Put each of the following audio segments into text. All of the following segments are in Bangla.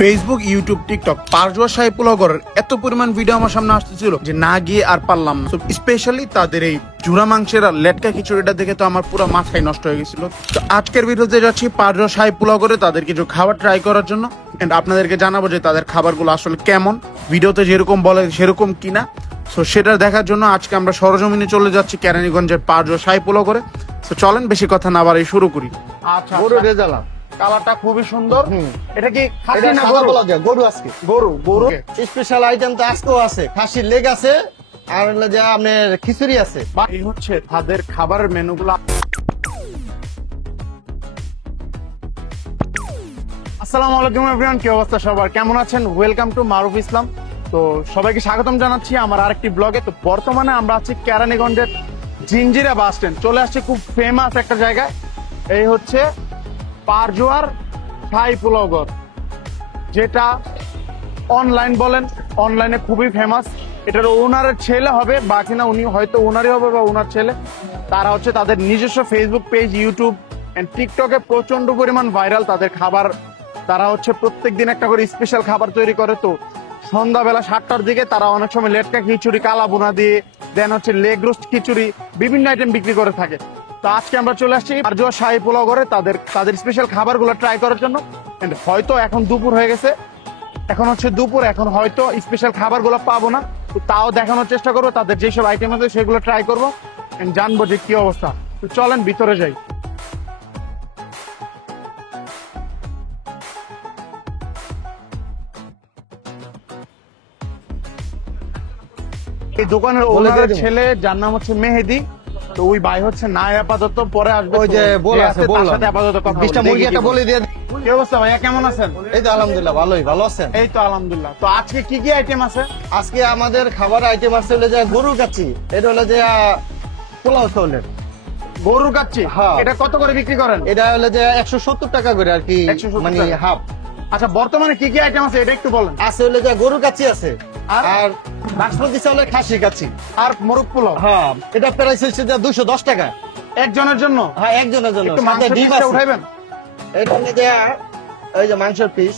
ফেসবুক, ইউটিউব, টিকটক পারজোয়া সাহেব ব্লগারের এত পরিমাণ ভিডিও আমার সামনে আসতেছিল যে না গিয়ে আর পারলাম না। স্পেশালি তাদের এই ঝুরা মাংসের আর লেটকা খিচুড়িটা দেখে তো আমার পুরো মাথায় নষ্ট হয়ে গেছিল। তো আজকের ভিডিওতে যাচ্ছি পারজোয়া সাহেব ব্লগারে তাদের কিছু খাবার ট্রাই করার জন্য, এন্ড আপনাদেরকে জানাবো যে তাদের খাবারগুলো আসলে কেমন, ভিডিওতে যেরকম বলে সেরকম কিনা। সো সেটা দেখার জন্য আজকে আমরা সরজমিনে চলে যাচ্ছি কেরানীগঞ্জের পারজোয়া সাহেব ব্লগারে। তো চলেন বেশি কথা না বাড়াই শুরু করি। আচ্ছা, গরু রেজালা কালারটা খুবই সুন্দর। এটা কি খাসি এটা না সাদা গরু? বলা যায় গরু আজকে গরু গরু স্পেশাল আইটেম তো আজকেও আছে, খাসির লেগ আছে আর হলো যে আপনার খিচুড়ি আছে। এই হচ্ছে তাদের খাবারের মেনুগুলো। আসসালামু আলাইকুম এভরিওয়ান, কি অবস্থা সবার, কেমন আছেন? ওয়েলকাম টু মারুফ ইসলাম। তো সবাইকে স্বাগতম জানাচ্ছি আমার আরেকটি ব্লগে। তো বর্তমানে আমরা আছি কেরানীগঞ্জের জিঞ্জিরা বাস স্ট্যান্ড, চলে আসছি খুব ফেমাস একটা জায়গায়। এই হচ্ছে পারজোয়ার থাই পোলাও ঘর, যেটা অনলাইন বলেন, অনলাইনে খুবই ফেমাস। এটার ওনারের ছেলে হবে বা কিনা উনি হয়তো ওনারই হবে বা ওনার ছেলে। তারা হচ্ছে তাদের নিজস্ব ফেসবুক পেজ, ইউটিউব এন্ড টিকটকে প্রচন্ড পরিমাণ ভাইরাল তাদের খাবার। তারা হচ্ছে প্রত্যেক দিন একটা করে স্পেশাল খাবার তৈরি করে। তো সন্ধ্যাবেলা 7টার দিকে তারা অনেক সময় লেটকা খিচুড়ি, কালা বোনা দিয়ে, দেন হচ্ছে লেগ রোস্ট খিচুড়ি, বিভিন্ন আইটেম বিক্রি করে থাকে। তো আজকে আমরা চলে আসছি পারজোয়া শাহী পোলাও ঘরে তাদের স্পেশাল খাবারগুলো ট্রাই করার জন্য। এন্ড হয়তো এখন দুপুর হয়ে গেছে, এখন হচ্ছে দুপুর, এখন হয়তো স্পেশাল খাবারগুলো পাবো না। তো তাও দেখানোর চেষ্টা করবো, তাদের যেসব আইটেম আছে সেগুলো ট্রাই করবো, জানবো যে কি অবস্থা। তো চলেন ভিতরে যাই। এই দোকানের ওনারের ছেলে, যার নাম হচ্ছে মেহেদি। তো ওই ভাই হচ্ছে নাই আপাতত, পরে আসবে। ওই যে বলে আছে, তার সাথে আপাতত কথা বলি। মুরগি একটা বলে দিয়ে। কি অবস্থা ভাইয়া, কেমন আছেন? এই তো আলহামদুলিল্লাহ ভালোই, ভালো আছেন? এই তো আলহামদুলিল্লাহ। তো আজকে কি কি আইটেম আছে? আজকে আমাদের খাবার আইটেম আছে হলো যে গরু কাচ্চি, এটা হলো যে পোলাও চাউলের গরুর কাচ্চি। হ্যাঁ। এটা কত করে বিক্রি করেন? এটা হলো যে 170 টাকা করে আর কি, 170 মানে টাকা। হাফ। আচ্ছা, বর্তমানে কি কি আইটেম আছে এটা একটু বলেন। আছে হলো যে গরু কাচ্চি আছে আর? আর বাসমতি চাউলের খাসি কাচ্চি। আর মোরগ পোলাও। হ্যাঁ, এটা প্রাইস হচ্ছে যে 210 টাকা একজনের জন্য? হ্যাঁ, একজনের জন্য। একটু সাথে মাংসের ডিম পিসটা আছে। উঠাইবেন। এটা হলো যে ওই যে মাংসের পিস,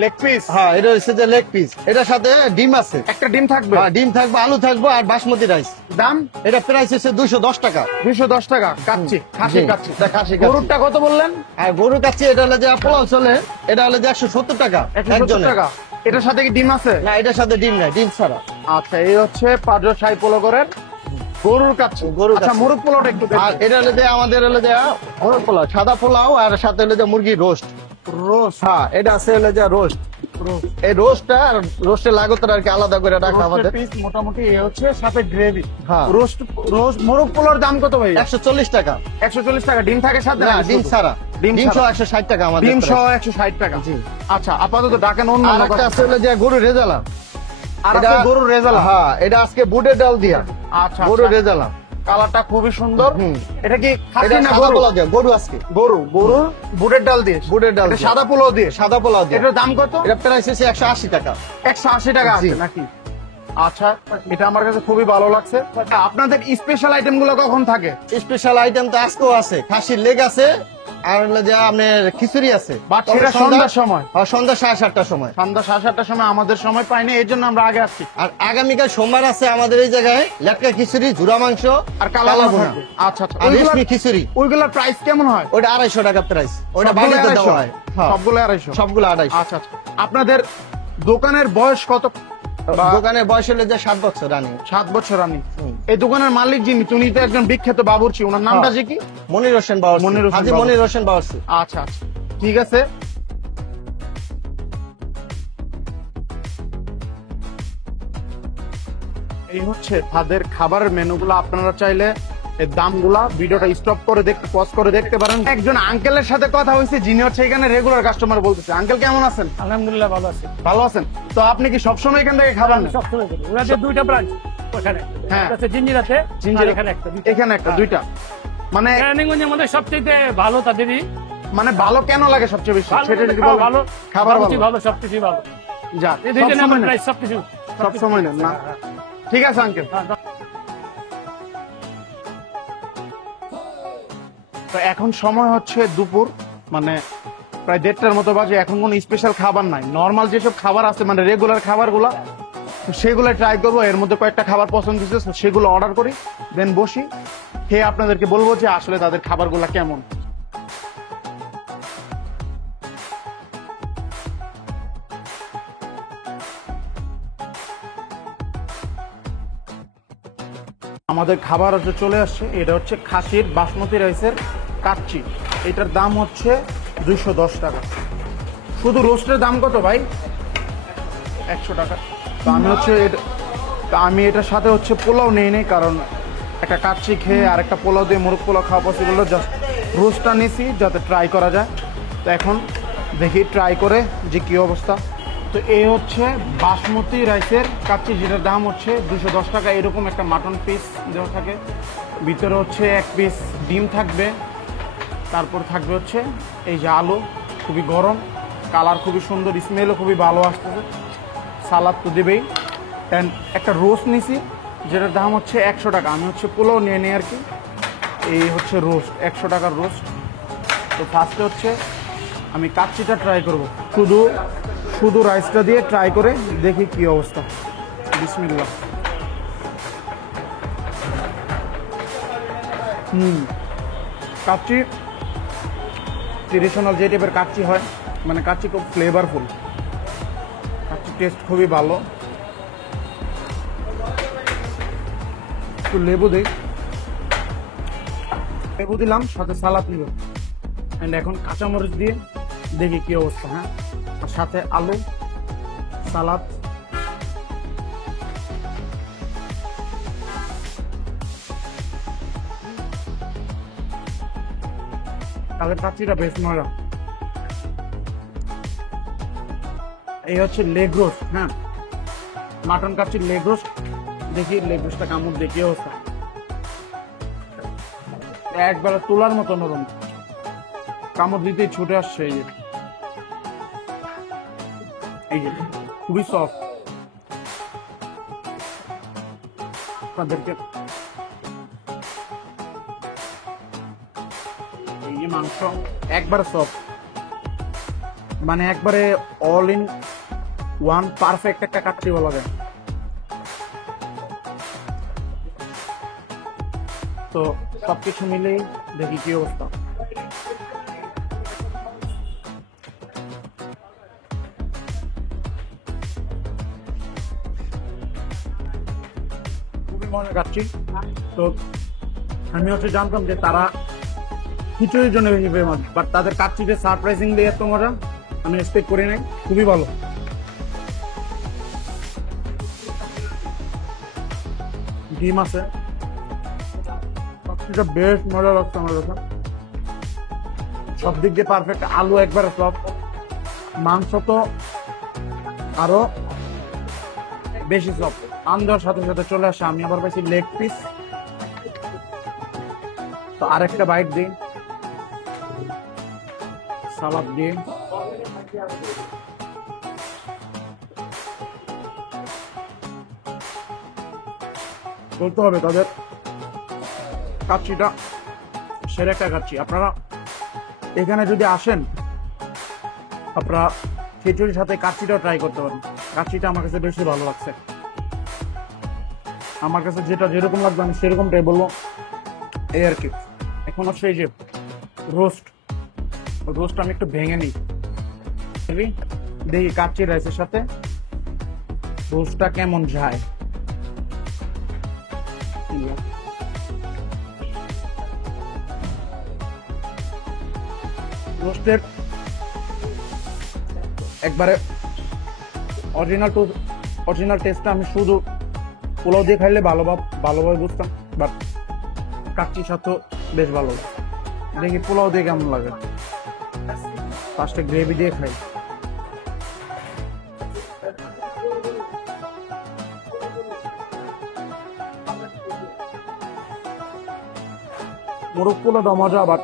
লেগ পিস। হ্যাঁ এটা হচ্ছে যে লেগ পিস। এটার সাথে ডিম আছে, একটা ডিম থাকবে। হ্যাঁ ডিম থাকবে, আলু থাকবে আর বাসমতি রাইস। দাম এটা প্রাইস হচ্ছে 210 টাকা। 210 টাকা। কাচ্চি, খাসি জি, কাচ্চি। এটা খাসি কাচ্চি। গরুরটা কত বললেন? আর গরু কাচ্চি এটা হলো যে পোলাও চলে, এটা হলো যে 170 টাকা 170 একজনের। টাকা। এটার সাথে কি ডিম আছে? না, এটার সাথে ডিম নাই, ডিম ছাড়া। আচ্ছা, এই হচ্ছে পারজোয়া শাহী পোলাও ঘরের গরুর কাচ্চি। গরুর আচ্ছা, কাচ্চি। মোরগ পোলাওটা একটু আর দেখি। এটা হলো যে আমাদের হলো যে মোরগ পোলাও, সাদা পোলাও আর সাথে হলো যে মুরগির রোস্ট। রোস্ট। হ্যাঁ, এটা আছে হলো যে রোস্ট। এই রোস্টটা আর রোস্টের লাগতটা আর কি আলাদা করে রাখা আমাদের। পিস মোটামুটি এই হচ্ছে, সাথে গ্রেভি। হ্যাঁ। রোস্ট মোরগ পোলাওর দাম কত ভাই? 140 টাকা। 140 টাকা। ডিম থাকে সাথে? না, ডিম ছাড়া। ডিম ডিম ছাড়া। 160 টাকা আমাদের। ডিম সহ 160 টাকা। জি। আচ্ছা, আপাতত ডাকেন অন্য আর একটা আছে হলো যে গরু রেজালা। আর একটা গরুর রেজালা। হ্যাঁ, এটা আজকে বুটের ডাল দিয়া আচ্ছা, গরু আচ্ছা। রেজালা। কালারটা খুবই সুন্দর। হুম। এটা কি খাসি এটা না সাদা গরু? পোলাও দিয়া গরু আজকে। গরু বুটের ডাল দিয়ে। বুটের ডাল এটা দিয়ে। সাদা পোলাও দিয়ে। সাদা পোলাও দিয়া। এটার দাম কত? এটা প্রাইস হচ্ছে 180 টাকা। 180 টাকা জি। আছে নাকি? আচ্ছা, এটা আমার কাছে খুবই ভালো লাগছে। আপনাদের স্পেশাল আইটেম গুলো কখন থাকে? স্পেশাল আইটেম তো আজকেও আছে, খাসির লেগ আছে আর হলো যে আপনার খিচুড়ি আছে। বাট সেটা সন্ধ্যার সময়। সন্ধ্যা 7:30টার সময়। সন্ধ্যা 7:30টার সময় আমাদের সময় পাইনি, এই জন্য আমরা আগে আসছি। আর আগামীকাল সোমবার আছে আমাদের এই জায়গায় লেটকা খিচুড়ি, ঝুরা মাংস আর কালা কালা ভুনা। ভুনা। আচ্ছা আচ্ছা। আর রেশমি খিচুড়ি। ওইগুলোর প্রাইস কেমন হয়? ওটা 250 টাকা প্রাইস। ওটা সবগুলো বাড়িতে 250? দেওয়া হয়। হ্যাঁ, সবগুলো 250? সবগুলো 250। আচ্ছা আচ্ছা। আপনাদের দোকানের বয়স কত? দোকানের বয়স হলো যে 7 বছর রানি। 7 বছর আমি। হুম। এই দোকানের মালিক যিনি, উনি তো একজন বিখ্যাত বাবুর্চি, ওনার নামটা যে কি? মনির হোসেন বাবুর্চি। মনির হোসেন হাজী বাবুর্চি। মনির হোসেন বাবুর্চি। আচ্ছা আচ্ছা, ঠিক আছে। এই হচ্ছে তাদের খাবারের মেনুগুলো। আপনারা চাইলে এর দামগুলা ভিডিওটা স্টপ করে দেখতে, পজ করে দেখতে পারেন। একজন আঙ্কেলের সাথে কথা হয়েছে, যিনি হচ্ছে এখানে রেগুলার কাস্টমার। বলতেছে, আঙ্কেল কেমন আছেন? আলহামদুলিল্লাহ ভালো আছে। ভালো আছেন? তো আপনি কি সবসময় এখান থেকে খাবার নেন? সবসময় করি। ওনাদের দুইটা ব্রাঞ্চ ওখানে। হ্যাঁ। একটা আছে জিঞ্জিরাতে, আর এখানে একটা। দুইটা। এখানে একটা, হ্যাঁ। দুইটা। মানে কেরানীগঞ্জের মধ্যে সবচেয়ে ভালো তাদেরই। মানে ভালো কেন লাগে সবচেয়ে বেশি? ভালো সেটা বলতে যদি খাওয়া বলেন। ভালো, খাবার সবকিছু ভালো। ভালো, সবকিছু ভালো। যাক, এই দুইজনে সবসময় আমার নেন। প্রায় সবকিছু। সবসময় নেন না? হ্যাঁ, ঠিক আছে আঙ্কেল। হ্যাঁ। তো এখন সময় হচ্ছে দুপুর, মানে প্রায় 1:30টার মতো বাজে, এখন কোনো স্পেশাল খাবার নাই, নর্মাল যেসব খাবার আছে মানে রেগুলার খাবারগুলো সেগুলো ট্রাই করবো। এর মধ্যে কয়েকটা খাবার পছন্দ হয়েছে, so সেগুলো অর্ডার করি, দেন বসি, খেয়ে আপনাদেরকে বলবো যে আসলে তাদের খাবারগুলো কেমন। আমাদের খাবার হচ্ছে চলে আসছে, এটা হচ্ছে খাসির বাসমতি রাইসের কাচ্চি। এটার দাম হচ্ছে 210 টাকা। শুধু রোস্টের দাম কত ভাই? 100 টাকা। তো আমি হচ্ছে আমি এটার সাথে হচ্ছে পোলাও নিয়ে নিই, কারণ একটা কাচ্চি খেয়ে আর একটা পোলাও দিয়ে মোরগ পোলাও খাওয়া পসিবল, জাস্ট রোস্টটা নিছি যাতে ট্রাই করা যায়। তো এখন দেখি ট্রাই করে যে কী অবস্থা। তো এই হচ্ছে বাসমতি রাইসের কাচ্চি, যেটার দাম হচ্ছে 210 টাকা। এরকম একটা মাটন পিস দেওয়া থাকে, ভিতরে হচ্ছে 1 পিস ডিম থাকবে, তারপর থাকবে হচ্ছে এই যে আলু, খুবই গরম, কালার খুবই সুন্দর, স্মেলও খুবই ভালো আসতেছে, সালাদ তো দেবেই, অ্যান্ড একটা রোস্ট নিছি যেটার দাম হচ্ছে 100 টাকা। আমি হচ্ছে পোলাও নিয়ে নিই আর কি। এই হচ্ছে রোস্ট, 100 টাকার রোস্ট। তো ফার্স্টে হচ্ছে আমি কাচ্চিটা ট্রাই করব, শুধু রাইসটা দিয়ে ট্রাই করে দেখি কি অবস্থা। বিসমিল্লাহ। কাচ্চি ট্রেডিশনাল যে টাইপের কাচ্চি হয়, মানে কাচ্চি খুব ফ্লেভারফুল, কাচ্চি টেস্ট খুবই ভালো। একটু লেবু দিই, লেবু দিলাম, সাথে সালাদ নিব, অ্যান্ড এখন কাঁচামরিচ দিয়ে দেখি কি অবস্থা। হ্যাঁ, আর সাথে আলু, সালাদ। তাহলে কাচ্চিটা বেশ মজা। এই হচ্ছে লেগ রোস্ট। হ্যাঁ, মাটন কাচ্চির লেগ রোস্ট। দেখি লেগ রোস্টটা কামড় দেখি অবস্থা, একবারে তোলার মতো নরম, কামড় দিতেই ছুটে আসছে। এই যে খুবই সফট। আপনাদেরকে এই যে মাংস একবারে সফট, মানে একবারে অল ইন ওয়ান পারফেক্ট একটা কাচ্চি বলা যায়। তো সবকিছু মিলেই দেখি কি অবস্থা। খুবই মজা কাচ্চি। তো আমি হচ্ছে জানতাম যে তারা খিচুড়ির জন্য বেশি ফেমাস, বাট তাদের কাচ্চিতে সারপ্রাইজিংলি এত মজা আমি এক্সপেক্ট করি নাই। খুবই ভালো। ডিম আছে, কাচ্চিটা বেশ মজা লাগছে আমার কাছে, সব দিক দিয়ে পারফেক্ট। আলু একবারে সফট, মাংস তো আরো বেশি সফট। আম দেওয়ার সাথে সাথে চলে আসে, আমি আবার পাইছি লেগ পিস। তো আরেকটা বাইট দিই, সালাদ দিয়ে। বলতে হবে তাদের কাচ্চিটা সেরা একটা কাচ্চি। আপনারা এখানে যদি আসেন, আপনারা খিচুড়ির সাথে কাচ্চিটাও ট্রাই করতে পারেন। কাচ্চিটা আমার কাছে বেশি ভালো লাগছে, আমার কাছে যেটা যেরকম লাগবে আমি সেরকমটাই বলবো, এই আর কি। এখন হচ্ছে এই যে রোস্ট আমি একটু ভেঙে নিই, দেখি কাচ্চি রাইসের সাথে রোস্টটা কেমন যায়। রোস্টের একবারে অরিজিনাল টেস্টটা আমি শুধু পোলাও দিয়ে খাইলে ভালোভাবে বুঝতাম, বাট কাচ্চির সাথে বেশ ভালো। দেখি পোলাও দিয়ে কেমন লাগে। ফার্স্টে গ্রেভি দিয়ে খাই। মোরগ পোলাওটা মজা, আবার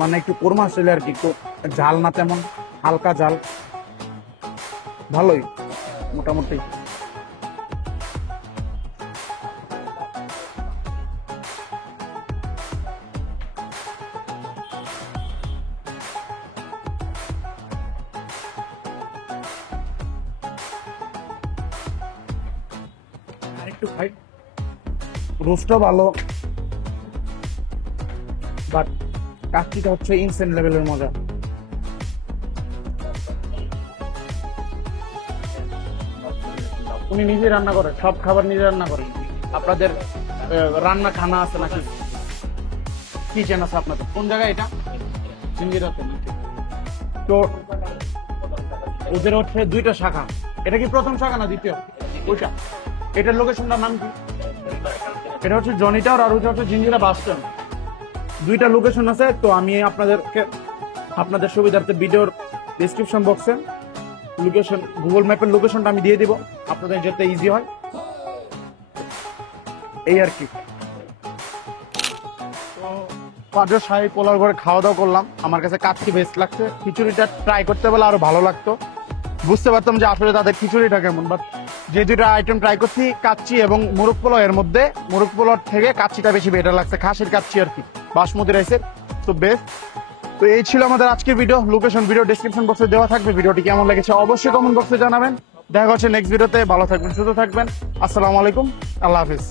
মানে একটু কোরমা স্টাইলে আর কি, একটু ঝাল না তেমন, হালকা ঝাল, ভালোই মোটামুটি। একটু খাই। রোস্টও ভালো, বাট কাচ্চিটা হচ্ছে ইনসেন্ট লেভেলের মজা। উনি নিজে রান্না করে, সব খাবার নিজে রান্না করেন। আপনাদের রান্না খানা আছে নাকি, কিচেন আছে আপনাদের? কোন জায়গায় এটা? জিঞ্জিরাতে। তো ওদের হচ্ছে দুইটা শাখা। এটা কি প্রথম শাখা না দ্বিতীয়? ওইটা। এটার লোকেশনটার নাম কি? এটা হচ্ছে জনি টাওয়ার আর ওইটা হচ্ছে জিঞ্জিরা বাস স্ট্যান্ড। দুইটা লোকেশন আছে। তো আমি আপনাদের সুবিধার্থে ভিডিওর ডিসক্রিপশন বক্সে লোকেশন, গুগল ম্যাপের লোকেশনটা আমি দিয়ে দিব, আপনাদের যেতে ইজি হয়, এই আর কি। পাঁচশো শাহী পোলার ঘরে খাওয়া দাওয়া করলাম। আমার কাছে কাচ্চি বেস্ট লাগছে। খিচুড়িটা ট্রাই করতে পারলে আরো ভালো লাগতো, বুঝতে পারতাম যে আসলে তাদের খিচুড়িটা কেমন। বাট যে দুইটা আইটেম ট্রাই করছি, কাচ্চি এবং মোরগ পোলাও, এর মধ্যে মোরগ পোলাও থেকে কাচ্চিটা বেশি বেটার লাগছে, খাসির কাচ্চি আর কি, বাসমতি রাইসের। তো বেস্ট। তো এই ছিল আমাদের আজকের ভিডিও। লোকেশন ভিডিও ডিসক্রিপশন বক্সে দেওয়া থাকবে। ভিডিওটি কেমন লেগেছে অবশ্যই কমেন্ট বক্সে জানাবেন। দেখা হচ্ছে নেক্সট ভিডিওতে। ভালো থাকবেন, সুস্থ থাকবেন। আসসালামু আলাইকুম, আল্লাহ হাফিজ।